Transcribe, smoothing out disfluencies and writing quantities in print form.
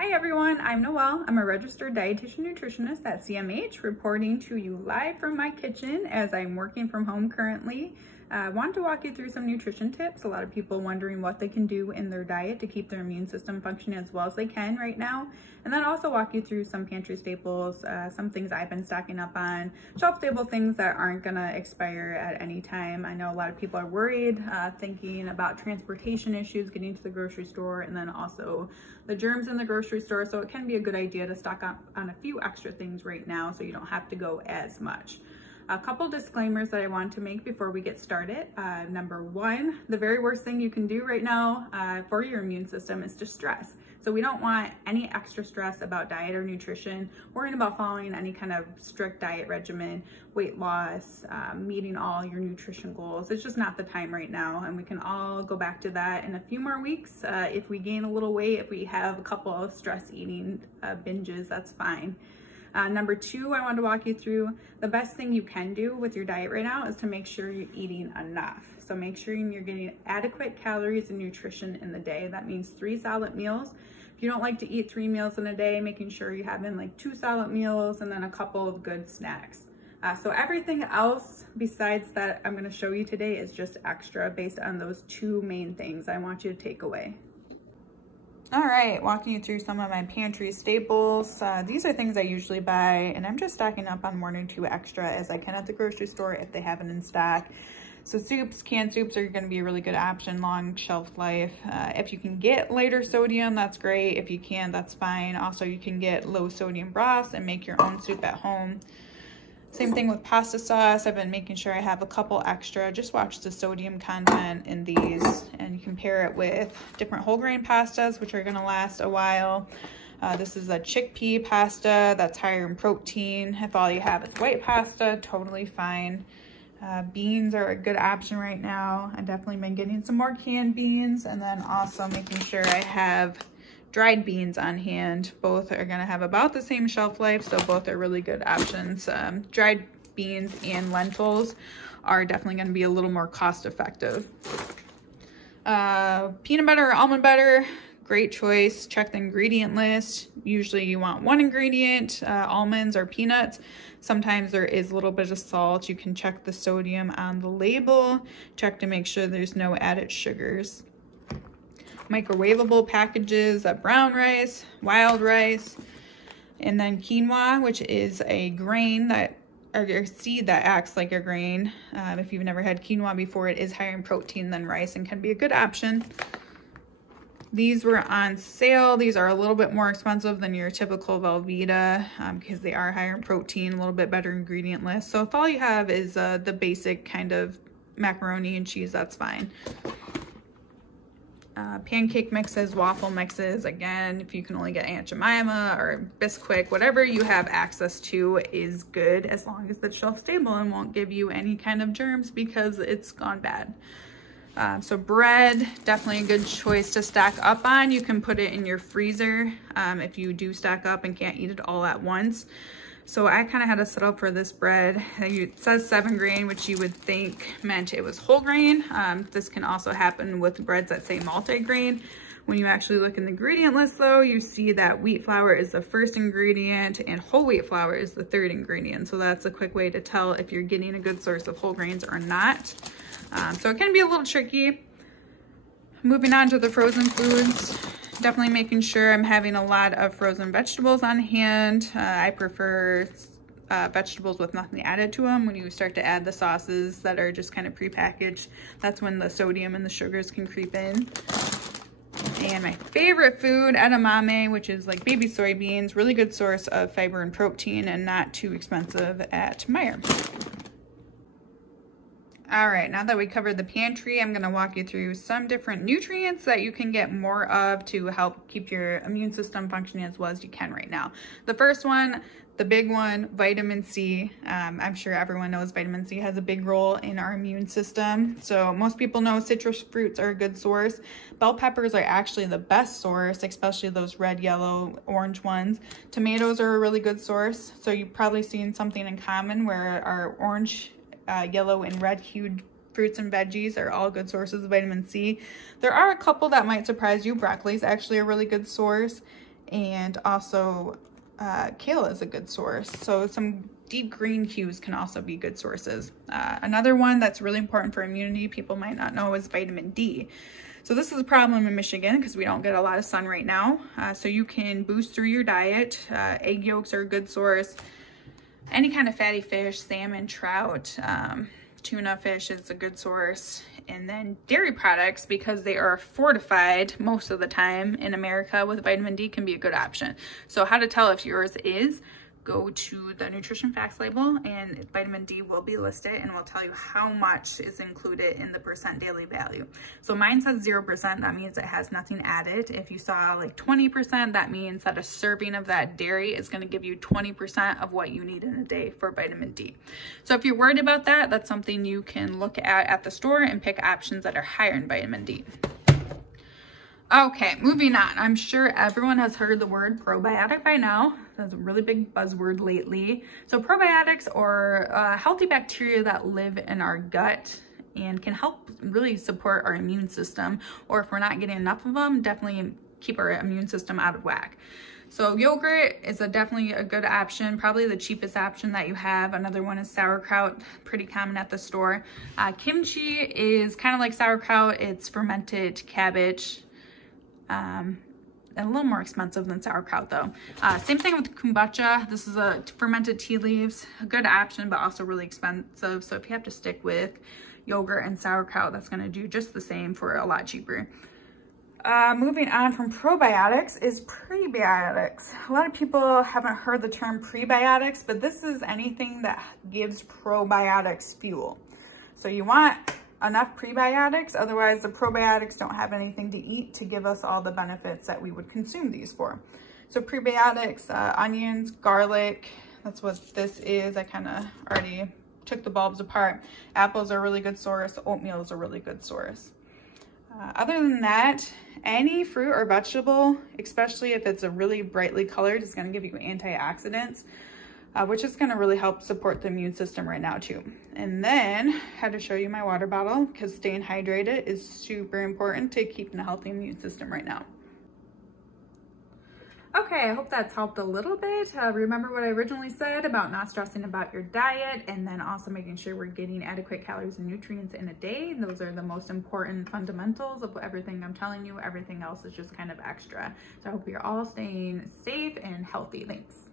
Hi everyone, I'm Noelle. I'm a registered dietitian nutritionist at CMH, reporting to you live from my kitchen as I'm working from home currently. I wanted to walk you through some nutrition tips. A lot of people wondering what they can do in their diet to keep their immune system functioning as well as they can right now. And then also walk you through some pantry staples, some things I've been stocking up on, shelf stable things that aren't gonna expire at any time. I know a lot of people are worried, thinking about transportation issues, getting to the grocery store, and then also the germs in the grocery store. So it can be a good idea to stock up on a few extra things right now so you don't have to go as much. A couple disclaimers that I want to make before we get started. Number one, the very worst thing you can do right now for your immune system is to stress. So we don't want any extra stress about diet or nutrition, worrying about following any kind of strict diet regimen, weight loss, meeting all your nutrition goals. It's just not the time right now, and we can all go back to that in a few more weeks. If we gain a little weight, if we have a couple of stress eating binges, that's fine. Number two, I want to walk you through the best thing you can do with your diet right now is to make sure you're eating enough. So make sure you're getting adequate calories and nutrition in the day. That means 3 solid meals. If you don't like to eat 3 meals in a day, making sure you're having like 2 solid meals and then a couple of good snacks. So everything else besides that I'm going to show you today is just extra based on those 2 main things I want you to take away. All right, walking you through some of my pantry staples. These are things I usually buy, and I'm just stocking up on 1 or 2 extra as I can at the grocery store if they have it in stock. So soups, canned soups are gonna be a really good option, long shelf life. If you can get lighter sodium, that's great. If you can, that's fine. Also, you can get low sodium broths and make your own soup at home. Same thing with pasta sauce. I've been making sure I have a couple extra. Just watch the sodium content in these and compare it with different whole grain pastas, which are gonna last a while. This is a chickpea pasta that's higher in protein. If all you have is white pasta, totally fine. Beans are a good option right now. I've definitely been getting some more canned beans, and then also making sure I have dried beans on hand. Both are going to have about the same shelf life, so both are really good options. Dried beans and lentils are definitely going to be a little more cost effective. Peanut butter or almond butter, great choice. Check the ingredient list. Usually you want 1 ingredient, almonds or peanuts. Sometimes there is a little bit of salt. You can check the sodium on the label. Check to make sure there's no added sugars. Microwavable packages of brown rice, wild rice, and then quinoa, which is a grain that, or a seed that acts like a grain. If you've never had quinoa before, it is higher in protein than rice and can be a good option. These were on sale. These are a little bit more expensive than your typical Velveeta because they are higher in protein, a little bit better ingredient list. So if all you have is the basic kind of macaroni and cheese, that's fine. Pancake mixes, waffle mixes, again, if you can only get Aunt Jemima or Bisquick, whatever you have access to is good as long as it's shelf stable and won't give you any kind of germs because it's gone bad. So bread, definitely a good choice to stock up on. You can put it in your freezer if you do stock up and can't eat it all at once. So I kind of had a setup for this bread. It says 7 grain, which you would think meant it was whole grain. This can also happen with breads that say multi-grain. When you actually look in the ingredient list though, you see that wheat flour is the first ingredient and whole wheat flour is the 3rd ingredient. So that's a quick way to tell if you're getting a good source of whole grains or not. So it can be a little tricky. Moving on to the frozen foods. Definitely making sure I'm having a lot of frozen vegetables on hand. I prefer vegetables with nothing added to them. When you start to add the sauces that are just kind of prepackaged, that's when the sodium and the sugars can creep in. And my favorite food, edamame, which is like baby soybeans, really good source of fiber and protein and not too expensive at Meijer. All right, now that we covered the pantry, I'm gonna walk you through some different nutrients that you can get more of to help keep your immune system functioning as well as you can right now. The first one, the big one, vitamin C. I'm sure everyone knows vitamin C has a big role in our immune system. So most people know citrus fruits are a good source. Bell peppers are actually the best source, especially those red, yellow, orange ones. Tomatoes are a really good source. So you've probably seen something in common where our orange, yellow and red hued fruits and veggies are all good sources of vitamin C. There are a couple that might surprise you. Broccoli is actually a really good source. and also kale is a good source. So some deep green hues can also be good sources. Another one that's really important for immunity, people might not know, is vitamin D. So this is a problem in Michigan because we don't get a lot of sun right now. So you can boost through your diet. Egg yolks are a good source. Any kind of fatty fish, salmon, trout, tuna fish is a good source. And then dairy products, because they are fortified most of the time in America with vitamin D, can be a good option. So how to tell if yours is, go to the nutrition facts label and vitamin D will be listed and will tell you how much is included in the percent daily value. So mine says 0%, that means it has nothing added. If you saw like 20%, that means that a serving of that dairy is going to give you 20% of what you need in a day for vitamin D. So if you're worried about that, that's something you can look at the store and pick options that are higher in vitamin D. Okay, moving on. I'm sure everyone has heard the word probiotic by now. That's a really big buzzword lately. So probiotics are healthy bacteria that live in our gut and can help really support our immune system. Or if we're not getting enough of them, definitely keep our immune system out of whack. So yogurt is definitely a good option, probably the cheapest option that you have. Another one is sauerkraut, pretty common at the store. Kimchi is kind of like sauerkraut. It's fermented cabbage. A little more expensive than sauerkraut though. Same thing with kombucha. This is a fermented tea leaves, a good option, but also really expensive. So if you have to stick with yogurt and sauerkraut, that's gonna do just the same for a lot cheaper. Moving on from probiotics is prebiotics. A lot of people haven't heard the term prebiotics, but this is anything that gives probiotics fuel. So you want enough prebiotics, otherwise the probiotics don't have anything to eat to give us all the benefits that we would consume these for. So prebiotics, onions, garlic, that's what this is. I kind of already took the bulbs apart. Apples are a really good source. Oatmeal is a really good source. Other than that, any fruit or vegetable, especially if it's a really brightly colored, is going to give you antioxidants, which is going to really help support the immune system right now too. And then I had to show you my water bottle because staying hydrated is super important to keeping a healthy immune system right now. Okay, I hope that's helped a little bit. Remember what I originally said about not stressing about your diet, and then also making sure we're getting adequate calories and nutrients in a day. Those are the most important fundamentals of everything I'm telling you. Everything else is just kind of extra. So I hope you're all staying safe and healthy. Thanks.